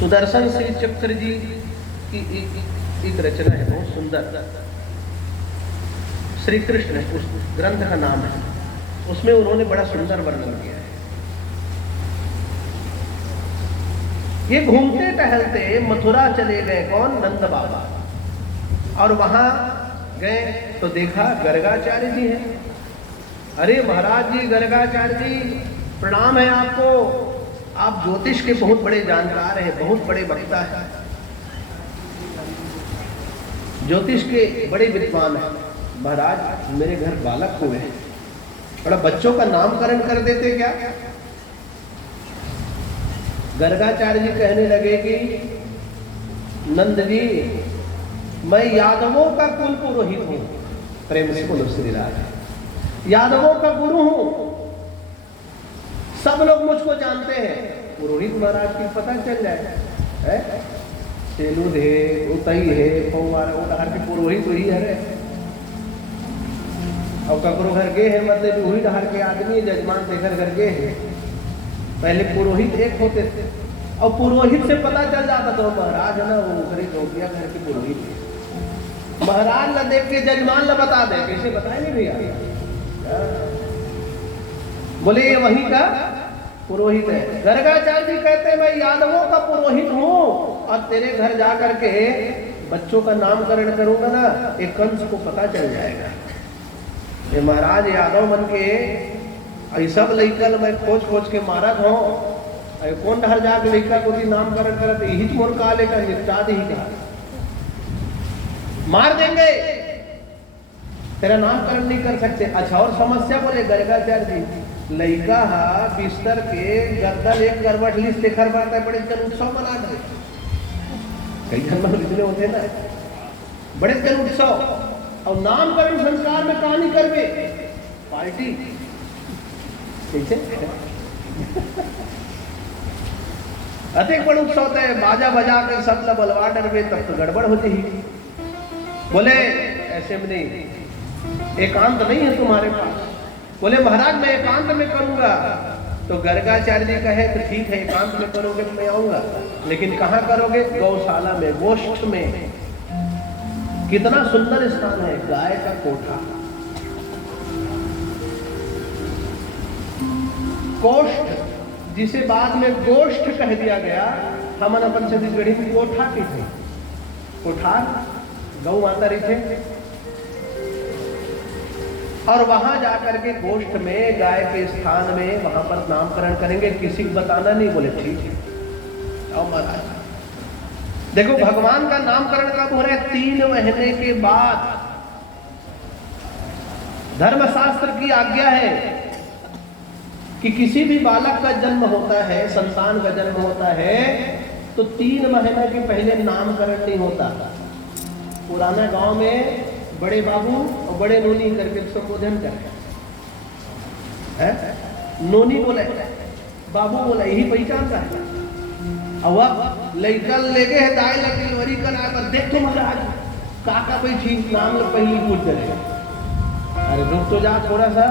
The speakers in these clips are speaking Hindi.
सुदर्शन श्री चक्र जी की एक रचना है, बहुत सुंदर, श्री कृष्ण उस ग्रंथ का नाम है। उसमें उन्होंने बड़ा सुंदर वर्णन किया है। ये घूमते टहलते मथुरा चले गए, कौन? नंद बाबा। और वहां गए तो देखा गर्गाचार्य जी हैं। अरे महाराज जी, गर्गाचार्य जी प्रणाम है आपको, आप ज्योतिष के बहुत बड़े जानकार हैं, बहुत बड़े वक्ता हैं, ज्योतिष के बड़े विद्वान हैं। महाराज मेरे घर बालक हुए हैं, बड़ा बच्चों का नामकरण कर देते क्या? गर्गाचार्य जी कहने लगे कि नंद जी, मैं यादवों का कुल पुरोहित हूं। प्रेम से बोलो श्री राम। यादवों का गुरु हूं, सब लोग मुझको जानते हैं। पुरोहित महाराज की पता चल जाए, सेलूद है, उतई है, पौवार उधार के पुरोहित वही है। और ककरो घर गए है, मतलब वही डहार के आदमी जजमान देकर घर गए है। पहले पुरोहित एक होते थे, और पुरोहित से पता चल जाता तो महाराज है ना, वो ऊपरी चौकिया घर के पुरोहित है। महाराज न देख के जजमान न बता दे, कैसे बताएंगे भैया? बोले ये वही का पुरोहित है। गर्गाचार्य जी कहते हैं मैं यादवों का पुरोहित हूं, और तेरे घर जा करके बच्चों का नामकरण करूंगा ना, एक कंस को पता चल जाएगा। ये महाराज यादव मन के सब लइकल मैं खोज खोज के मारत हूँ, कौन ढर जाके लइका को नामकरण करते, यही मोर का लेकर निपटा दी का, मार देंगे, तेरा नामकरण नहीं कर सकते। अच्छा और समस्या? बोले गर्गाचार्य जी, लइका बिस्तर के गर्दन एक करवट लिस्ट लेकर बढ़ता है, बड़े जन उत्सव मना रहे। कई जन्म इतने होते ना, बड़े जन उत्सव, और नामकरण संस्कार में कहानी करवे पार्टी कैसे? अधिक बड़ उत्सव है, बाजा बजा कर सब ला बलवा डरवे, तब तो गड़बड़ होती ही। बोले ऐसे में नहीं, एकांत नहीं है तुम्हारे पास। बोले महाराज मैं एकांत में करूंगा। तो गर्गाचार्य जी कहे तो ठीक है, एकांत में करोगे तो मैं आऊंगा, लेकिन कहाँ करोगे? गौशाला में, गोष्ठ में। कितना सुंदर स्थान है, गाय का कोठा, कोष्ठ, जिसे बाद में गोष्ठ कह दिया गया। हम अपन छत्तीसगढ़ी में कोठा के थे, कोठार गौ माता रही थे। और वहां जाकर के गोष्ठ में, गाय के स्थान में, वहां पर नामकरण करेंगे, किसी को बताना नहीं। बोले ठीक है। और महाराज देखो भगवान का नामकरण कब हो रहा है? 3 महीने के बाद। धर्मशास्त्र की आज्ञा है कि किसी भी बालक का जन्म होता है, संतान का जन्म होता है, तो 3 महीने के पहले नामकरण नहीं होता। पुराना गांव में बड़े बाबू और बड़े नोनी करके संबोधन करते हैं। नोनी बोले, बाबू बोला, यही पहचानता है। अब लइकल लेके है दाई लगी वरी करा कर, देख तो महाराज काका बैठी, नाम लो पहली पूछ करे। अरे रुक तो जा थोड़ा सा।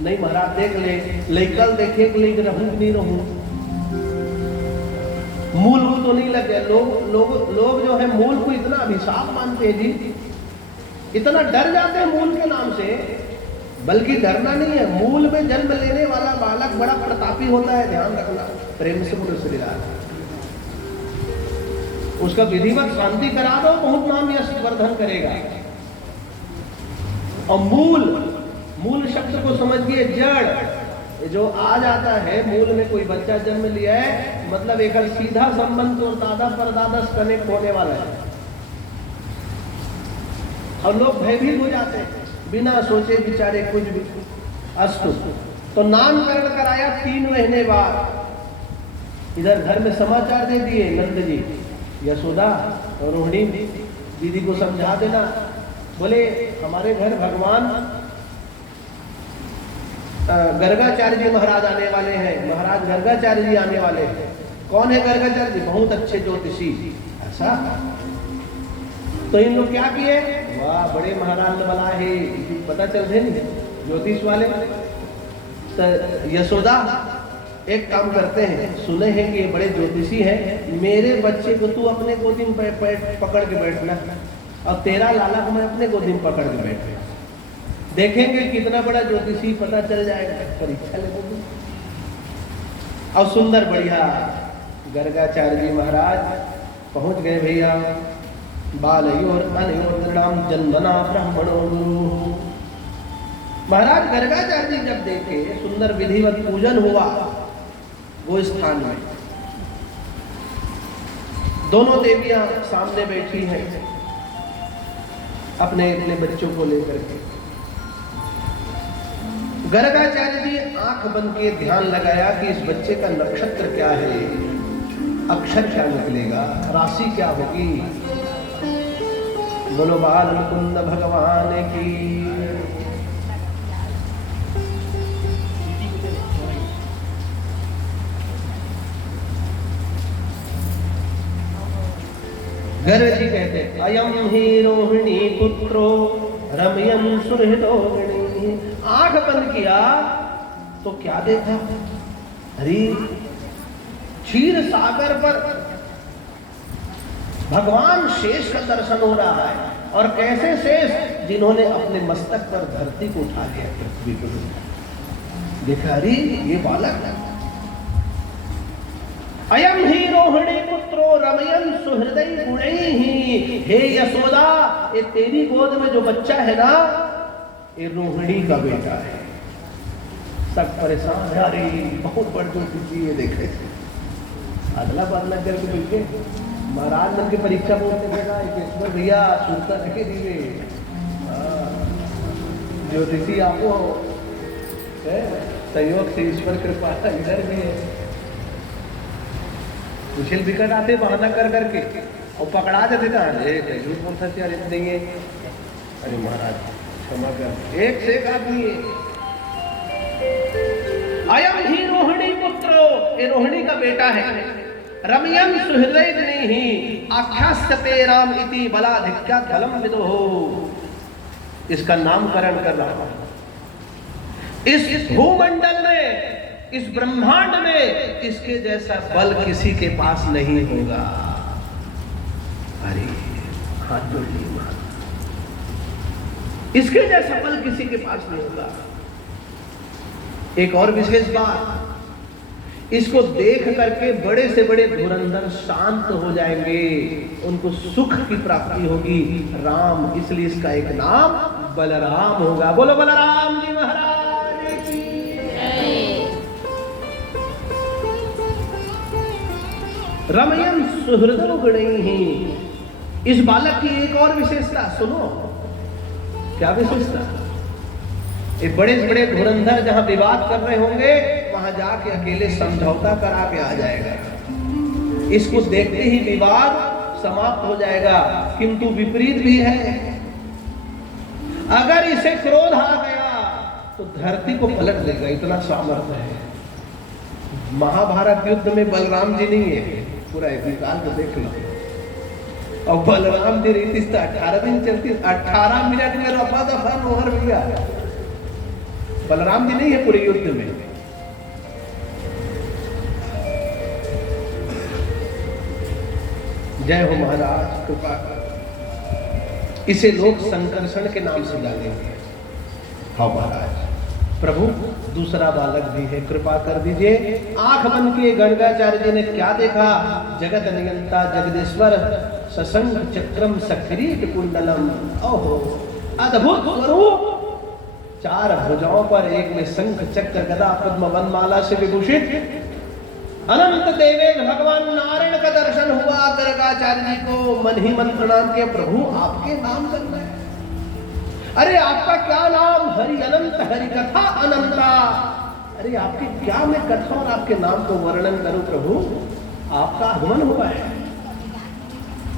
नहीं महाराज देख ले, लइकल देखे कि लेकर रहूं नहीं रहूं, मूल तो नहीं लगे। लोग जो है मूल को इतना अभिशाप मानते हैं जी, इतना डर जाते हैं मूल के नाम से। बल्कि डरना नहीं है, मूल में जन्म लेने वाला बालक बड़ा प्रतापी होता है, ध्यान रखना। प्रेम से बोलो श्री राम। उसका विधिवत शांति करा दो, बहुत नाम यश वर्धन करेगा। और मूल शब्द को समझिए, जड़ जो आ जाता है, मूल में कोई बच्चा जन्म लिया है, मतलब एक सीधा संबंध तो दादा परदादा से कनेक्ट होने वाला है। और लोग भयभीत हो जाते हैं बिना सोचे बिचारे कुछ भी। अस्तु, तो नामकरण कराया 3 महीने बाद। इधर घर में समाचार दे दिए नंद जी, यशोदा और रोहिणी दीदी को समझा देना। बोले हमारे घर भगवान गर्गाचार्य जी महाराज आने वाले हैं, महाराज गर्गाचार्य जी आने वाले हैं। कौन है गर्गाचार्य जी? बहुत अच्छे ज्योतिषी। ऐसा? तो इन लोग क्या किए? वाह बड़े महाराज बला है, पता चल रहे नहीं ज्योतिष वाले। तो यशोदा एक काम करते हैं, सुने हैं कि ये बड़े ज्योतिषी हैं, मेरे बच्चे को तू अपने गोदी में पकड़ के बैठना और तेरा लाला को मैं अपने गोदी में पकड़ के बैठ, देखेंगे कितना बड़ा ज्योतिषी, पता चल जाएगा। परीक्षा लेंगे। और सुंदर बढ़िया गर्गाचार्य जी महाराज पहुंच गए भैया। बालयोर अनयोर्नाम जन्मना ब्राह्मणो गुरु। महाराज गर्गाचार्य जी जब देखे सुंदर विधिवत पूजन हुआ वो स्थान में, दोनों देवियां सामने बैठी हैं अपने अपने बच्चों को लेकर के। गर्गाचार्य जी आंख बंद के ध्यान लगाया कि इस बच्चे का नक्षत्र क्या है, अक्षर क्या निकलेगा, राशि क्या होगी। बोलो बाल मुकुंद भगवान की। गर्ग जी कहते अयम ही रोहिणी पुत्रो रमयम सुहृदोगिणी। आंख बंद किया तो क्या देखा, अरे क्षीर सागर पर भगवान शेष का दर्शन हो रहा है। और कैसे शेष, जिन्होंने अपने मस्तक पर धरती को उठा लिया, पृथ्वी को देखा। अरे ये बालक अयम ही रोहिणी पुत्रो रमयन सुहृदय गुणैहि। हे यशोदा, ये तेरी गोद में जो बच्चा है ना, ये रोहिणी का बेटा है। सब परेशान है, अरे बहुत बड़ ज्योतिषी है, देखे अगला बदला करके बिल्कुल महाराज मन की परीक्षा बोलते देगा ईश्वर भैया सुनता रखे दीजिए। ज्योतिषी आपको संयोग से ईश्वर कृपा इधर भी है। कुशल विकट आते बहाना कर करके और पकड़ा देते ना, झूठ बोलता से अरे देंगे। अरे महाराज क्षमा कर, एक से एक आदमी है। अयम ही रोहिणी पुत्रो, ये रोहिणी का बेटा है। रमयम सुहृदय ही आख्यास्यते राम इति बलाधिक्या फलम विदुः। इसका नामकरण कर रहा हूं। इस भूमंडल में, इस ब्रह्मांड में इसके जैसा बल किसी के पास नहीं होगा। अरे हाथ जोड़ ली, इसके जैसा बल किसी के पास नहीं होगा। एक और विशेष बात, इसको देख करके बड़े से बड़े धुरंधर शांत हो जाएंगे, उनको सुख की प्राप्ति होगी। राम, इसलिए इसका एक नाम बलराम होगा। बोलो बलराम जी महाराज की। रमयन सुहृदो गुणैहि। इस बालक की एक और विशेषता सुनो। क्या विशेषता? ये बड़े बड़े धुरंधर जहां विवाद कर रहे होंगे वहां जाके अकेले समझौता करा के आ जाएगा। इसको देखते ही विवाद समाप्त हो जाएगा। किंतु विपरीत भी है, अगर इसे क्रोध आ गया तो धरती को पलट देगा, इतना सामर्थ्य है। महाभारत युद्ध में बलराम जी नहीं है, पूरा निकाल को देख लो। और बलराम जी रीति 18 दिन चलती, 18 मिनट में रफा दफा नोहर भैया। बलराम जी नहीं है पूरे युद्ध में। जय हो महाराज, कृपा कर। इसे लोग संकर्षण के नाम से जानेंगे। हाँ महाराज, प्रभु दूसरा बालक भी है, कृपा कर दीजिए। आंख बंद के गर्गाचार्य जी ने क्या देखा? जगत नियंता जगदीश्वर सशंख चक्रम सकिरीट कुंडलम। ओहो, अद्भुत स्वरूप। 4 भुजाओं पर, एक में शंख चक्र गदा पद्म वनमाला से विभूषित अनंत देवेश भगवान नारायण का दर्शन हुआ। गर्गाचार्य जी को मन ही मन प्रणाम किया। प्रभु आपके नाम करना है। अरे आपका क्या नाम? हरि अनंत, हरि कथा अनंता। अरे आपकी क्या मैं कथा और आपके नाम को वर्णन करूं प्रभु? आपका आगमन हुआ है,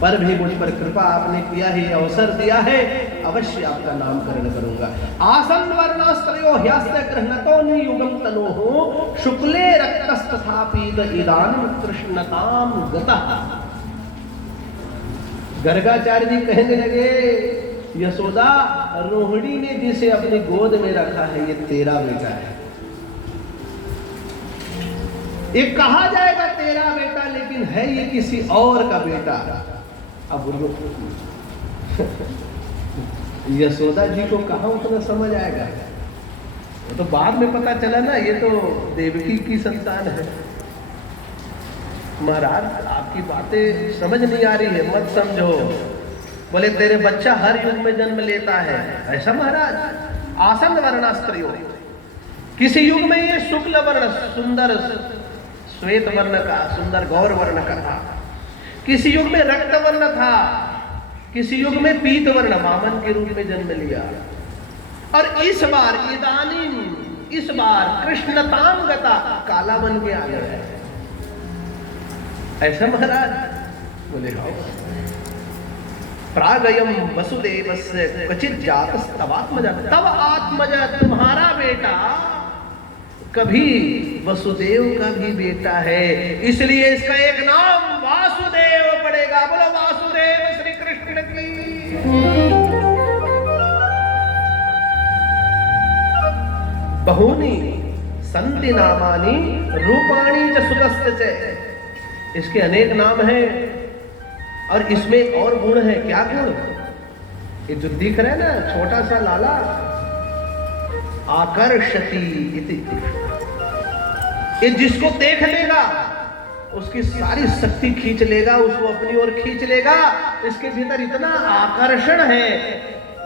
पर भी मुझ पर कृपा आपने किया है, अवसर दिया है, अवश्य आपका नामकरण करूंगा। आसन वर्णास्त्रयो ह्यस्य गृह्णतो नियुगम तनोः शुक्ले रक्तस्तथापि इदानीं कृष्णतां गतः। गर्गाचार्य जी कहने लगे, यशोदा, रोहिणी ने जिसे अपनी गोद में रखा है ये तेरा बेटा है। ये कहा जाएगा तेरा बेटा, लेकिन है ये किसी और का बेटा। अब बोलो यशोदा जी को कहाँ उतना समझ आएगा? तो बाद में पता चला ना ये तो देवकी की संतान है। महाराज आपकी बातें समझ नहीं आ रही है, मत समझो। बोले तेरे बच्चा हर युग में जन्म लेता है। ऐसा महाराज? आसन वर्णास्त्रियो, किसी युग में ये शुक्ल वर्ण सुंदर श्वेत वर्ण का, सुंदर गौर वर्ण का था, किसी युग में रक्त वर्ण था, किसी युग में पीत वर्ण वामन के रूप में जन्म लिया, और इस बार इस बार कृष्णताम गता काला बन के आ गया है। ऐसा महाराज? बोले हाँ। प्रागयम वसुदेवस्य क्वचित जातस्तवात्मज, तब आत्मज तुम्हारा बेटा कभी वसुदेव का भी बेटा है, इसलिए इसका एक नाम वासुदेव पड़ेगा। बोलो वासुदेव श्री कृष्ण की। बहूनि संति नामानि रूपाणि च सुतस्य च, इसके अनेक नाम हैं और इसमें और गुण है। क्या गुण? ये जो दिख रहा है ना छोटा सा लाला, आकर्षति इति, ये जिसको देख लेगा उसकी सारी शक्ति खींच लेगा, उसको अपनी ओर खींच लेगा। इसके भीतर इतना आकर्षण है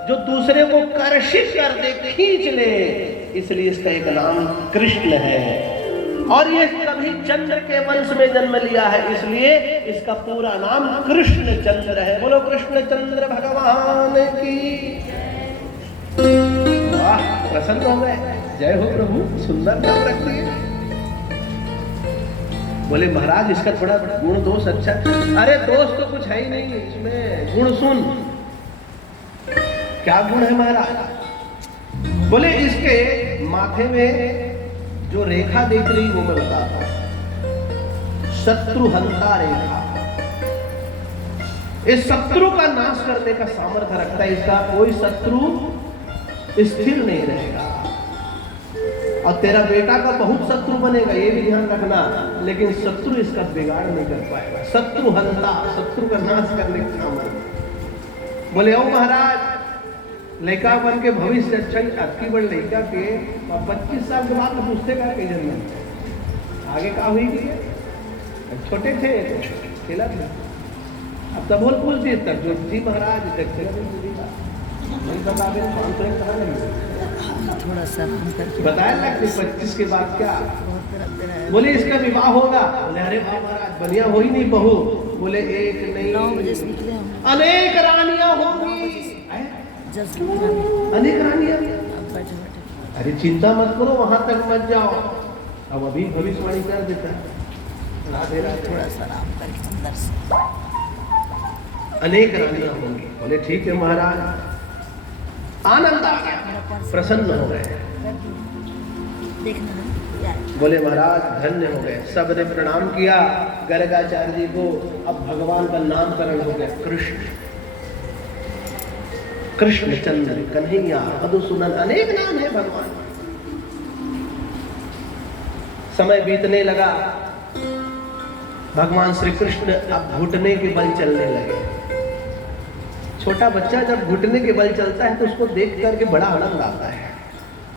जो दूसरे को कर्षित कर दे, खींच ले, इसलिए इसका एक नाम कृष्ण है। और ये कभी चंद्र के वंश में जन्म लिया है, इसलिए इसका पूरा नाम कृष्ण चंद्र है। बोलो कृष्ण चंद्र भगवान की। वाह, प्रसन्न हो गए। जय हो प्रभु, सुंदर नाम रख दिए। बोले महाराज इसका थोड़ा गुण दोष अच्छा। अरे दोष तो कुछ है ही नहीं इसमें, गुण सुन। क्या गुण है महाराज? बोले इसके माथे में जो रेखा देख रही वो मैं बताता हूं, शत्रुहंता रेखा। इस शत्रु का नाश करने का सामर्थ्य रखता है। इसका कोई शत्रु स्थिर नहीं रहेगा। और तेरा बेटा का बहुत शत्रु बनेगा, ये भी ध्यान रखना, लेकिन शत्रु इसका बिगाड़ नहीं कर पाएगा। शत्रुहंता, शत्रु का नाश करने का सामर्थ्य। बोले ओ महाराज, लड़का बन के भविष्य अच्छा अटकी बड़ लड़का के 25 साल के बाद पूछते का के जन्म आगे का हुई कि छोटे थे, खेला थे। अब तब बोल पूछती तब जो जी महाराज थोड़ा सा बताया लगते 25 के बाद क्या? बोले इसका विवाह होगा। बोले अरे महाराज बढ़िया हो ही नहीं बहू। बोले एक नहीं 9 बजे से निकले हम, अनेक रानियां होंगी। अनेक रानियां। अरे चिंता मत करो, वहां तक मत जाओ। अब अभी भविष्यवाणी कर देता है। राधे राधे। थोड़ा सा आराम करके अंदर से। अनेक रानियां होंगी। बोले ठीक है महाराज। आनंद आ गया, प्रसन्न हो गए। देखना बोले महाराज धन्य हो गए। सबने प्रणाम किया गर्गाचार्य जी को। अब भगवान का नामकरण हो गया कृष्ण। कृष्ण चंद्र, कन्हैया, मधुसूदन, अनेक नाम है भगवान। समय बीतने लगा, भगवान श्री कृष्ण अब घुटने के बल चलने लगे। छोटा बच्चा जब घुटने के बल चलता है तो उसको देख करके बड़ा आनंद आता है।